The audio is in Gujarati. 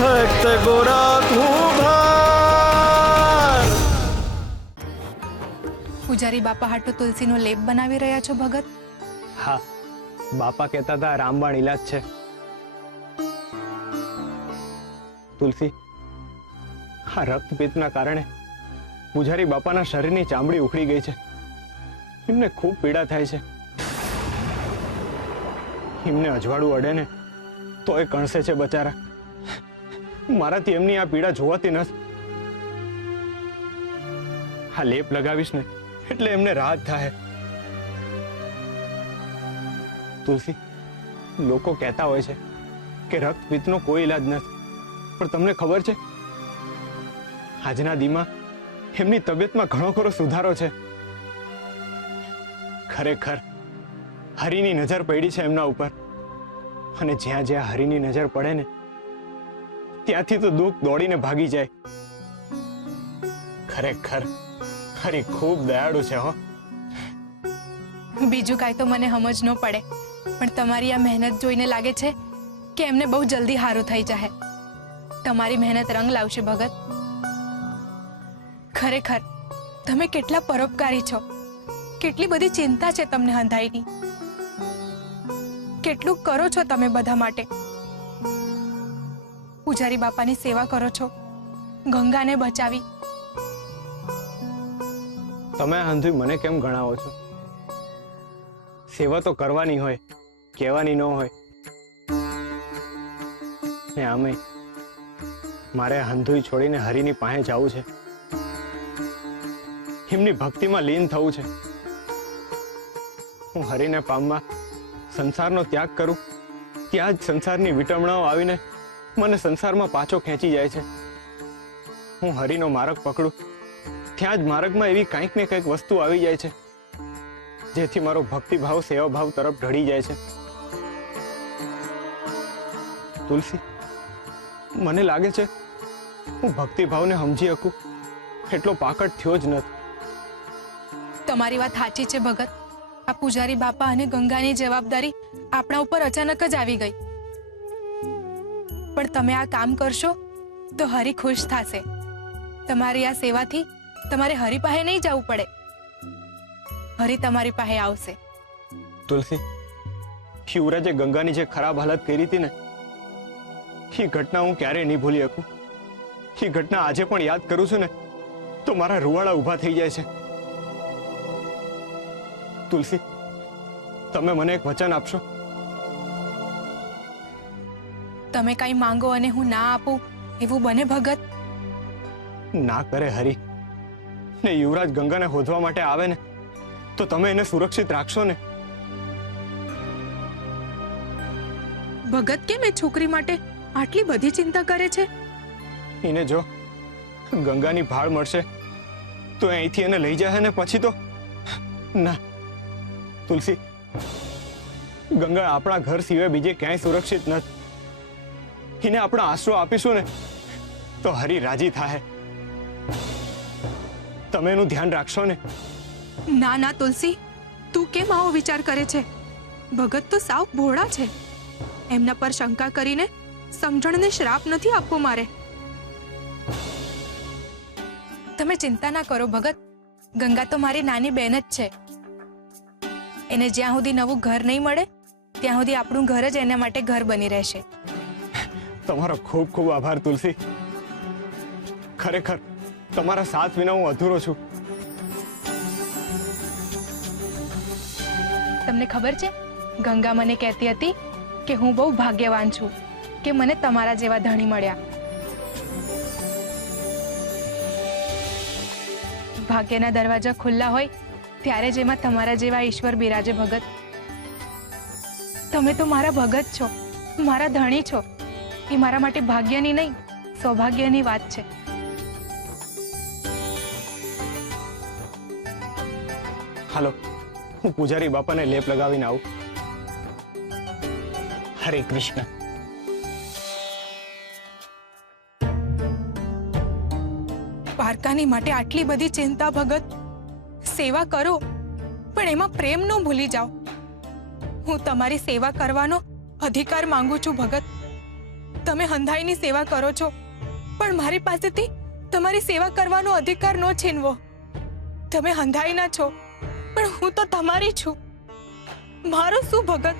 ભક્ત ગોરા કુંભાર। પૂજારી બાપા હાટુ તુલસીનો લેપ બનાવી રહ્યા છો ભગત? હા, બાપા કહેતા હતા રામબાણ ઈલાજ છે। તુલસી, આ રક્તપિત્તના કારણે પૂજારી બાપાના શરીરની ચામડી ઉખડી ગઈ છે। એમને ખૂબ પીડા થાય છે। એમને અજવાળું અડે ને તો એ કણસે છે બચારા। મારાથી એમની આ પીડા જોવાતી નથી। આ લેપ લગાવીશ ને એટલે એમને રાહત થાય। તુલસી, લોકો કહેતા હોય છે કે રક્તપિત્તનો કોઈ ઈલાજ નથી, પણ તમને ખબર છે આજના દીમાં એમની તબિયતમાં ઘણો ખરો સુધારો છે। ખરેખર હરિની નજર પડી છે એમના ઉપર, અને જ્યાં જ્યાં હરિની નજર પડે ને ત્યાંથી તો દુઃખ દોડીને ભાગી જાય। ખરેખર હરિ ખૂબ દયાળુ છે હો। બીજું કાંઈ તો મને સમજ ન પડે, પણ તમારી આ મહેનત જોઈને લાગે છે કે એમને બહુ જલ્દી સારું થઈ જાય। તમારી મહેનત રંગ લાવશે ભગત। ખરેખર તમે કેટલા પરોપકારી છો। કેટલી બધી ચિંતા છે તમને હંધાઈની। કેટલું કરો છો તમે બધા માટે। પૂજારી બાપાની સેવા કરો છો, ગંગાને બચાવી। તમે હંધુ મને કેમ ગણાવો છો? સેવા તો કરવાની હોય, કહેવાની ન હોય। ને આમે મારે હંધુઈ છોડીને હરિની પાસે જવું છે, એમની ભક્તિમાં લીન થવું છે। હું હરિને પામવા સંસારનો ત્યાગ કરું, ત્યાં જ સંસારની વિટમણાઓ આવીને મને સંસારમાં પાછો ખેંચી જાય છે। હું હરિનો માર્ગ પકડું, ત્યાં જ માર્ગમાં એવી કંઈક ને કંઈક વસ્તુ આવી જાય છે જેથી મારો ભક્તિભાવ સેવાભાવ તરફ ઢળી જાય છે। તુલસી, મને લાગે છે હું ભક્તિભાવને સમજી શકું એટલો પાકટ થયો જ નથી। તમારી વાત સાચી છે ભગત। આ પૂજારી બાપા અને ગંગાની જવાબદારી આપણા ઉપર અચાનક જ આવી ગઈ, પણ તમે આ કામ કરશો તો હરિ ખુશ થશે। તમારી આ સેવાથી તમારે હરિ પાસે નહીં જવું પડે, હરિ તમારી પાસે આવશે। તુલસી, શિવરાજે ગંગાની જે ખરાબ હાલત કરી હતી ને, એ ઘટના હું ક્યારેય નહીં ભૂલી શકું। એ ઘટના આજે પણ યાદ કરું છું ને તો મારા રૂવાડા ઊભા થઈ જાય છે। તુલસી, તમે મને એક વચન આપશો? તમે કઈ માંગો અને હું ના આપું એવું બને ભગત? ના કરે હરિ ને યુવરાજ ગંગાને શોધવા માટે આવે ને તો તમે એને સુરક્ષિત રાખશો ને? ભગત કેમ એ છોકરી માટે આટલી બધી ચિંતા કરે છે? એને જો ગંગાની ભાળ મળશે તો અહીંથી એને લઈ જાય ને પછી તો ના। તુલસી, ગંગા આપણા ઘર સિવાય બીજે ક્યાંય સુરક્ષિત નથી। એને આપણે આશરો આપીશું ને તો હરિ રાજી થાય। તમે એનું ધ્યાન રાખશો ને? ના ના તુલસી, તું કેમ આવો વિચાર કરે છે? ભગત તો સાવ ભોળા છે। એમના પર શંકા કરીને સમજણને શ્રાપ નથી આપવો મારે। તમે ચિંતા ના કરો ભગત, ગંગા તો મારી નાની બહેન જ છે। એને જ્યાં સુધી નવું ઘર નહીં મળે ત્યાં સુધી આપણું ઘર જ એના માટે ઘર બની રહેશે। તમારો ખૂબ ખૂબ આભાર તુલસી। ખરેખર તમારા સાથ વિના હું અધૂરો છું। તમને ખબર છે, ગંગા મને કહેતી હતી કે હું બહુ ભાગ્યવાન છું કે મને તમારા જેવા ધણી મળ્યા। ભાગ્યના દરવાજા ખુલ્લા હોય ત્યારે જ એમાં તમારા જેવા ઈશ્વર બિરાજે ભગત। તમે તો મારા ભગત છો, મારા ધણી છો। એ મારા માટે ભાગ્યની નહીં, સૌભાગ્યની વાત છે। હાલો, હું પૂજારી બાપાને લેપ લગાવીને આવું। હરે કૃષ્ણ। પારકાની માટે આટલી બધી ચિંતા ભગત। સેવા કરો પણ એમાં પ્રેમ ન ભૂલી જાઓ। હું તમારી સેવા કરવાનો અધિકાર માંગુ છું ભગત। તમે હંધાઈની સેવા કરો છો, પણ મારી પાસેથી તમારી સેવા કરવાનો અધિકાર ન છીનવો. તમે હંધાઈના છો, પણ હું તો તમારી છું. મારો શું ભગત?